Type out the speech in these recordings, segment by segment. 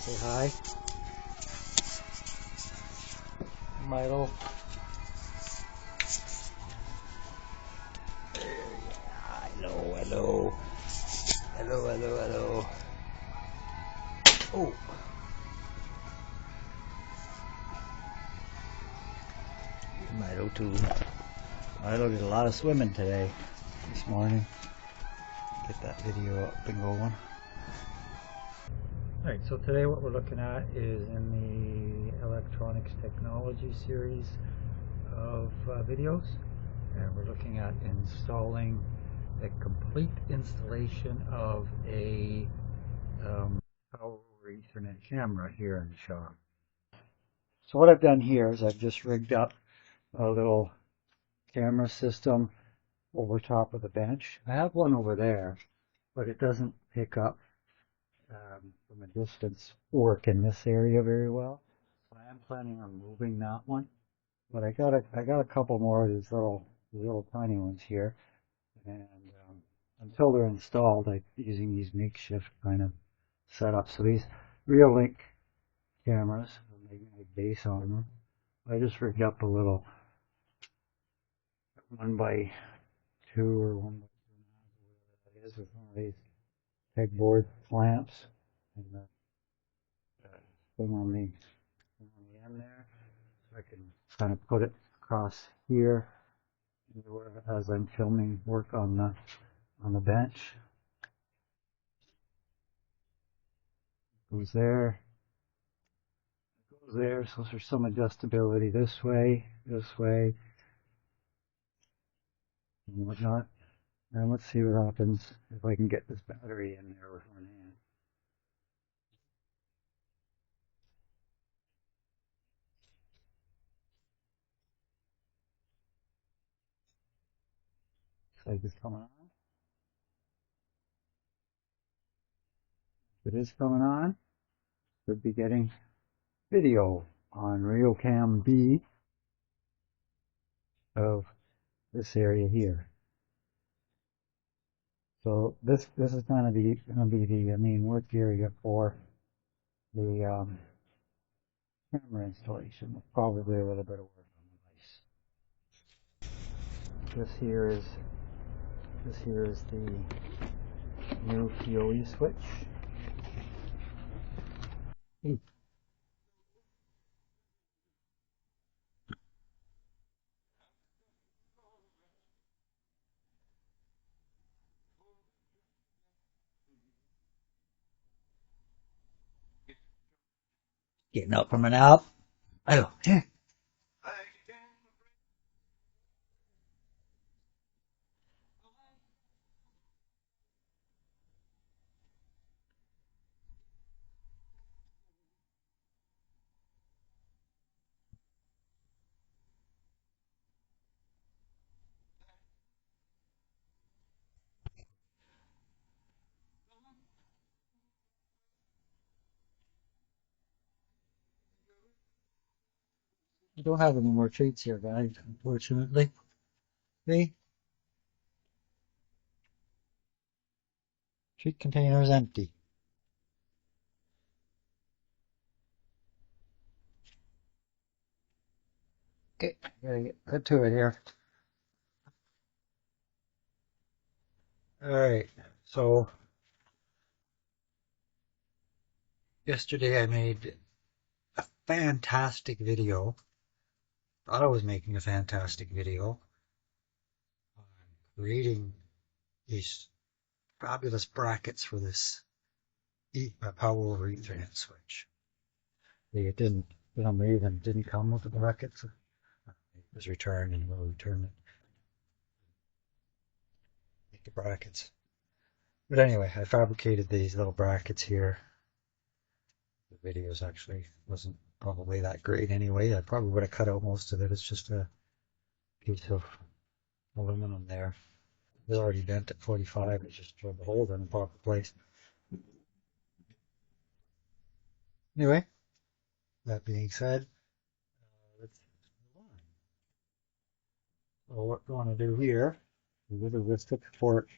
Say hi, Milo. Hello, hello. Hello, hello, hello. Oh. Milo too. Milo did a lot of swimming today, this morning. Get that video up and going. Alright, so today what we're looking at is in the electronics technology series of videos, and we're looking at installing the complete installation of a power over Ethernet camera here in the shop. So what I've done here is I've just rigged up a little camera system over top of the bench. I have one over there, but it doesn't pick up from a distance work in this area very well. So I am planning on moving that one, but I got a couple more of these little tiny ones here, and until they're installed, I'm using these makeshift kind of setups. So these Reolink cameras, I'm making a base on them. I just rigged up a little 1x2 or 1x2.5, whatever that is, with one of these pegboard clamps and the thing on the end there, so I can kind of put it across here as I'm filming work on the bench. Goes there, so there's some adjustability this way, and whatnot. And let's see what happens if I can get this battery in there with one hand. Looks like it's coming on. If it is coming on, should be getting video on RealCam B of this area here. So this is gonna be the main work area for the camera installation. Probably a little bit of work on the device. This here is the new PoE switch. Getting up from a nap. Oh, yeah. I don't have any more treats here, guys, unfortunately. See? Treat container is empty. Okay, gotta get to it here. Alright, so yesterday I made a fantastic video. Thought I was making a fantastic video on creating these fabulous brackets for this power over Ethernet switch. It didn't, for some reason, didn't come with the brackets. It was returned, and we'll return it. Make the brackets. But anyway, I fabricated these little brackets here. The videos actually wasn't probably that great anyway. I probably would have cut out most of it. It's just a piece of aluminum there. It's already bent at 45. It's just drilled the hole in the proper place. Anyway, that being said, let's move on. So what we want to do here is with a resistive port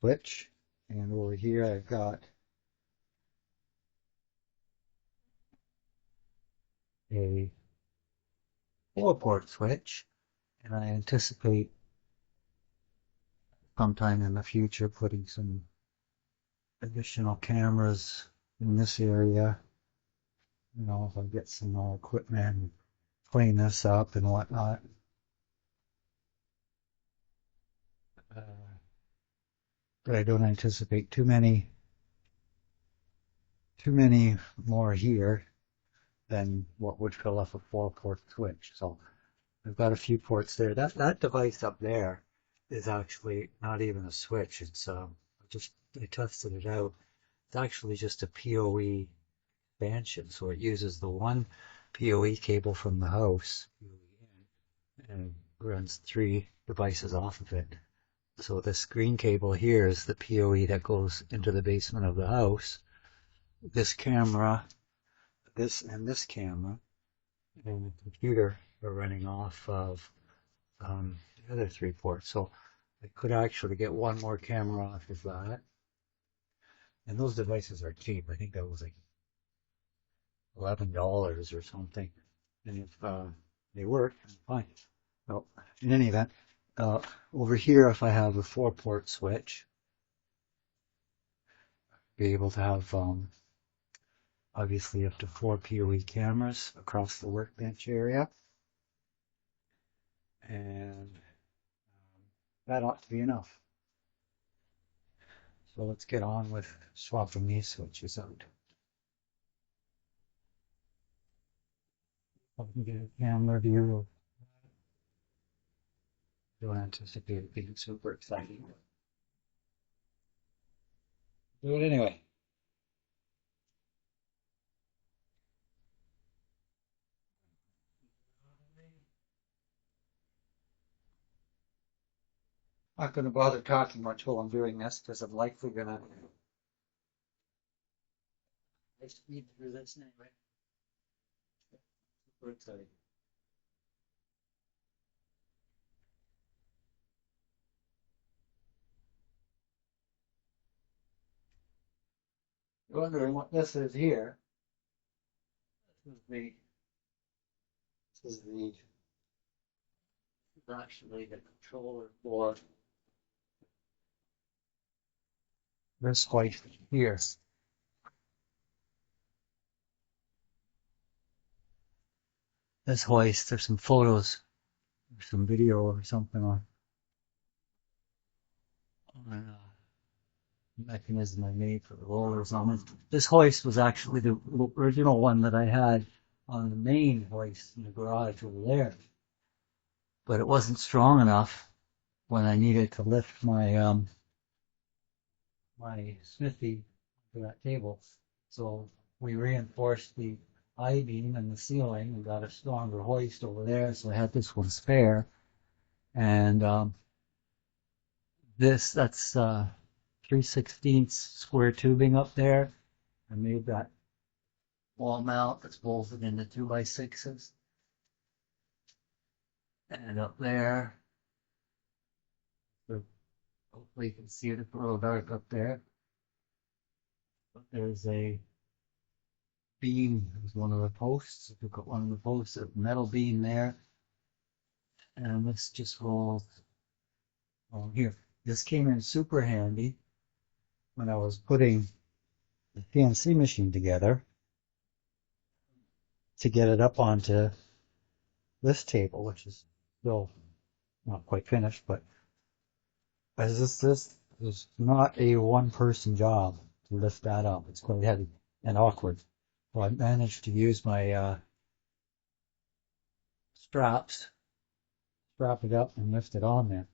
switch, and over here I've got a 4-port switch, and I anticipate sometime in the future putting some additional cameras in this area. You know, if I get some more equipment and clean this up and whatnot. Uh, but I don't anticipate too many more here than what would fill up a 4-port switch. So I've got a few ports there. That device up there is actually not even a switch. It's just I tested it out. It's actually just a PoE expansion. So it uses the one PoE cable from the house and runs 3 devices off of it. So this green cable here is the PoE that goes into the basement of the house. This camera, this camera, and the computer are running off of the other 3 ports. So I could actually get one more camera off of that. And those devices are cheap. I think that was like $11 or something. And if they work, fine. Well, in any event, over here, if I have a 4-port switch, be able to have obviously up to 4 PoE cameras across the workbench area. And that ought to be enough. So let's get on with swapping these switches out. I can get a camera view of don't anticipate it being super exciting. Do it anyway. Not going to bother talking much while I'm doing this because I'm likely going to speed through this anyway. Super exciting. You're wondering what this is here. This is actually the controller for this hoist here. This hoist, there's some photos, or some video or something on mechanism I made for the rollers on it. This hoist was actually the original one that I had on the main hoist in the garage over there. But it wasn't strong enough when I needed to lift my my smithy to that table. So we reinforced the I-beam and the ceiling and got a stronger hoist over there. So I had this one spare. And that's 3/16 square tubing up there. I made that wall mount that's bolted into 2x6s. And up there, so hopefully you can see it. It's a little dark up there. But there's a beam. There's one of the posts. If you got one of the posts, a metal beam there. And this just rolls on here. This came in super handy when I was putting the CNC machine together to get it up onto this table, which is still not quite finished, but as this is not a one-person job to lift that up. It's quite heavy and awkward. So I managed to use my straps, strap it up and lift it on there.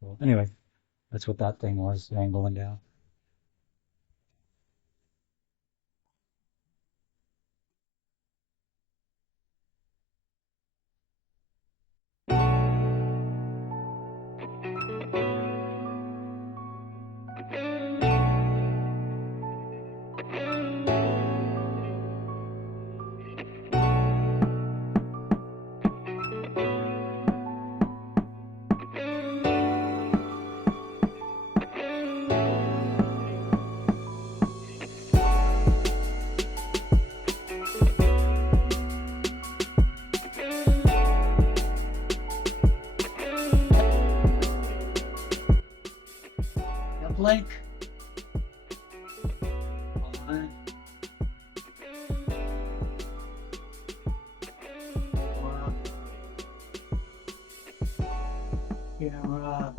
So anyway, that's what that thing was, angling down. uplink on camera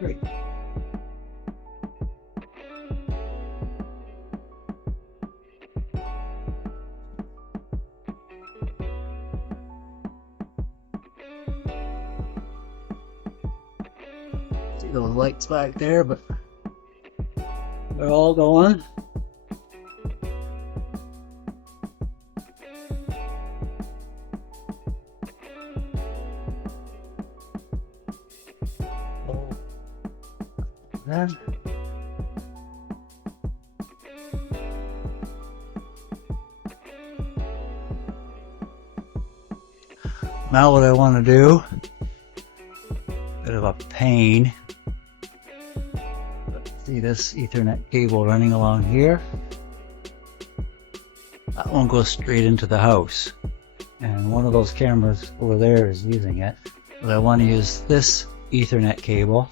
3. See those lights back there, but they're all going. Then now what I want to do, bit of a pain, but see this Ethernet cable running along here? That one goes straight into the house, and one of those cameras over there is using it, but I want to use this Ethernet cable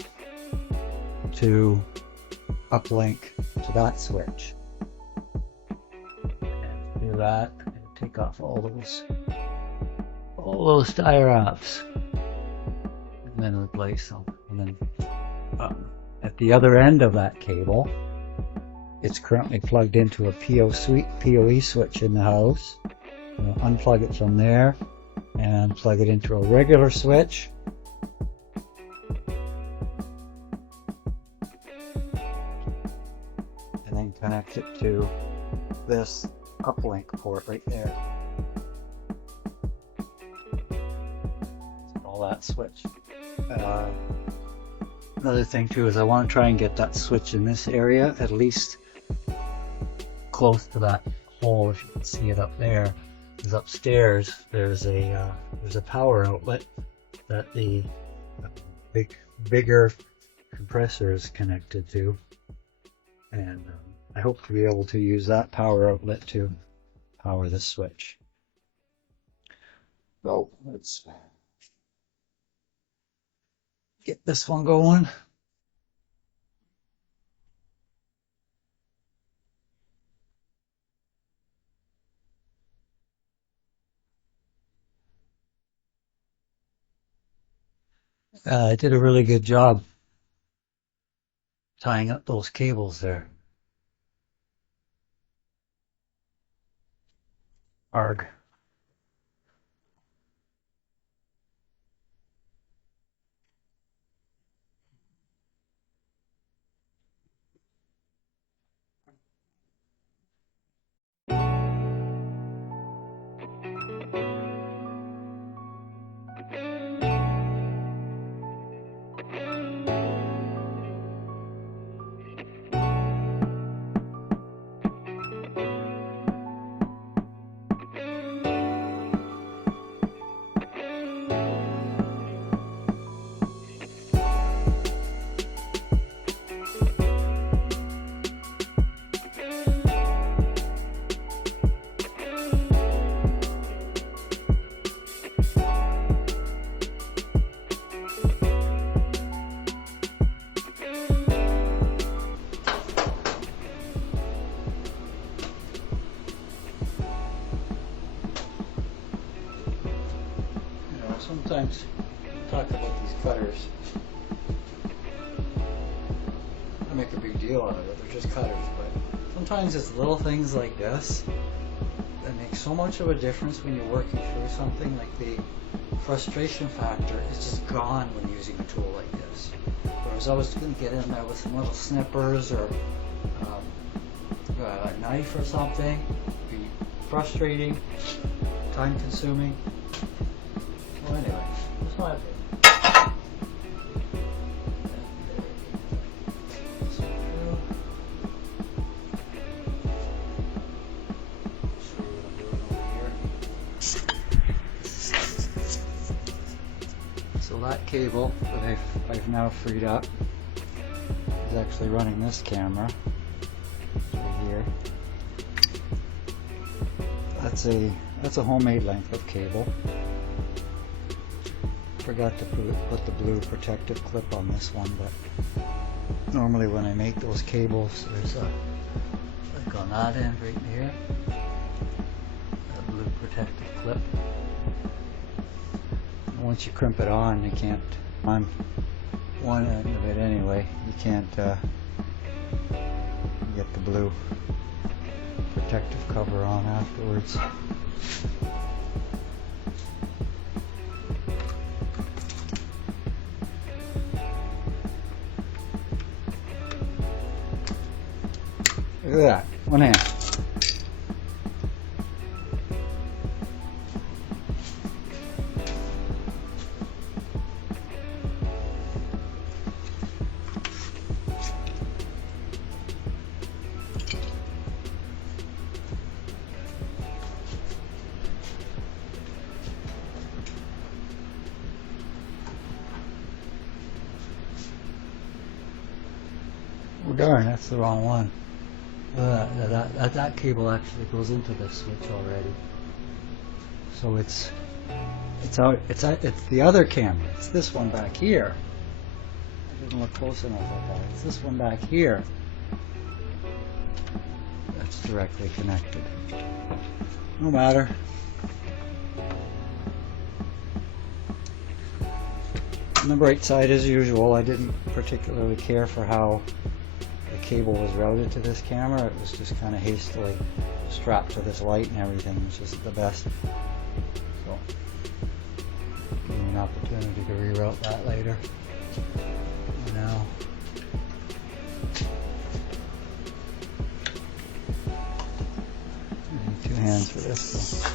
to uplink to that switch. And do that and take off all those tie wraps, and then replace them. And then at the other end of that cable, it's currently plugged into a PoE switch in the house. I'll unplug it from there and plug it into a regular switch. And then connect it to this uplink port right there. All that switch. Another thing too is I want to try and get that switch in this area at least close to that hole, if you can see it up there. Because upstairs there's a power outlet that the bigger compressor is connected to, and I hope to be able to use that power outlet to power this switch. So let's get this one going. I did a really good job tying up those cables there. Arg. Sometimes talk about these cutters. I make a big deal out of it. They're just cutters, but sometimes it's little things like this that make so much of a difference when you're working through something. Like the frustration factor is just gone when using a tool like this. Whereas I was going to get in there with some little snippers or a knife or something. It'd be frustrating, time consuming. Well, anyway, that's my opinion. So that cable that I've now freed up is actually running this camera right here. That's a homemade length of cable. Forgot to put the blue protective clip on this one, but normally when I make those cables, there's a, like on that end right here, a blue protective clip. And once you crimp it on, you can't, on one end of it anyway, you can't get the blue protective cover on afterwards. Look at that, one hand. Oh darn, that's the wrong one. That cable actually goes into this switch already. So it's the other camera. It's this one back here. I didn't look close enough at that. It's this one back here that's directly connected. No matter. On the bright side, as usual, I didn't particularly care for how the cable was routed to this camera. It was just kind of hastily strapped to this light and everything, which isn't the best. So, give me an opportunity to reroute that later. For now. I need 2 hands for this though.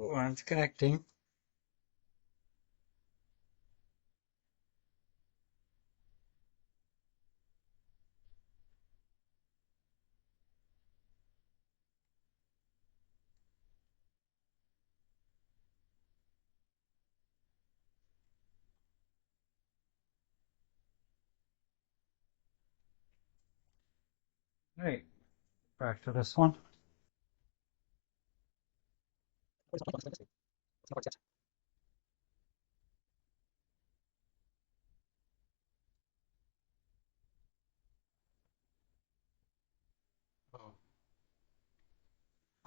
Oh, it's connecting. Right, back to this one.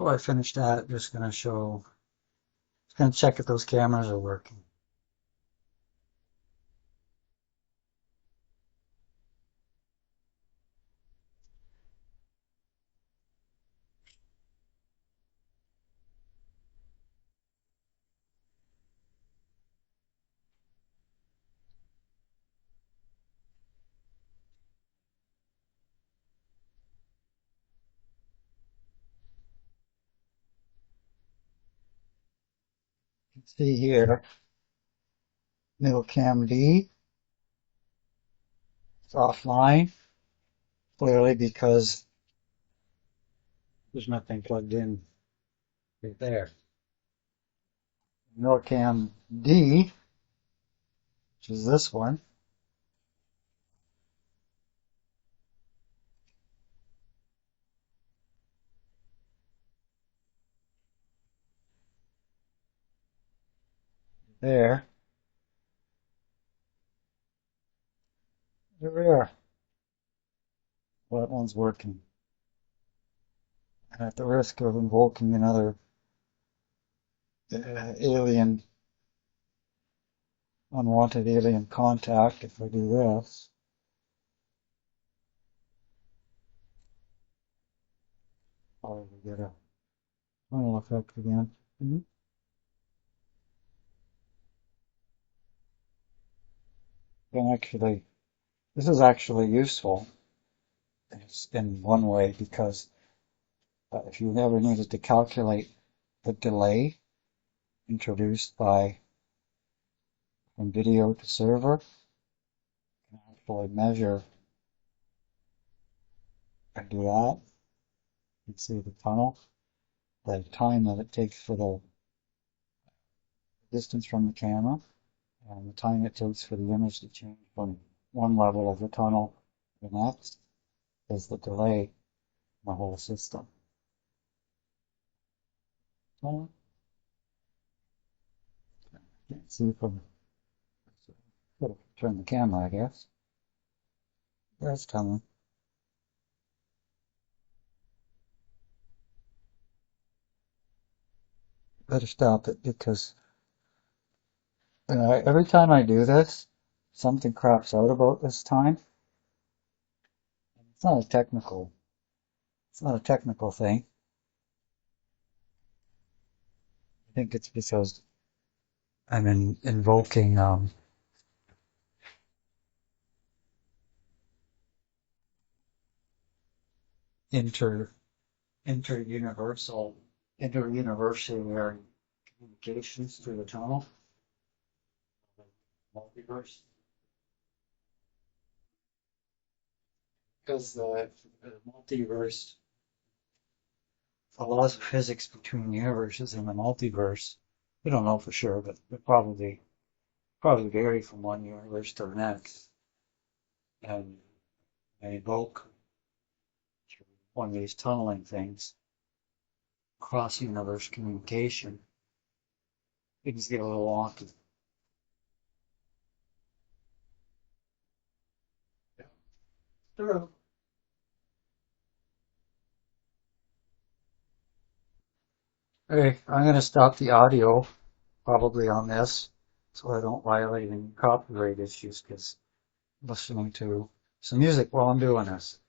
Before I finish that, I'm just going to check if those cameras are working. See here, middle cam D is offline, clearly because there's nothing plugged in right there. Middle cam D, which is this one, there we are. Well, that one's working. And at the risk of invoking another alien, unwanted alien contact, if I do this, I'll get a tunnel effect again. And actually, this is actually useful in one way because if you ever needed to calculate the delay introduced by from video to server, you can actually measure and do that. You can see the tunnel, the time that it takes for the distance from the camera, and the time it takes for the image to change from one level of the tunnel to the next is the delay in the whole system. Can't see from, could have turned the camera, I guess. There's coming. Better stop it because every time I do this, something craps out about this time. It's not a technical, it's not a technical thing. I think it's because I'm invoking inter interuniversal interuniversity communications through the tunnel, multiverse. Because the multiverse, the laws of physics between universes in the multiverse, we don't know for sure, but they probably vary from one universe to the next. And I invoke one of these tunneling things, cross universe communication. Things get a little wonky. True. Okay, I'm going to stop the audio probably on this so I don't violate any copyright issues because I'm listening to some music while I'm doing this.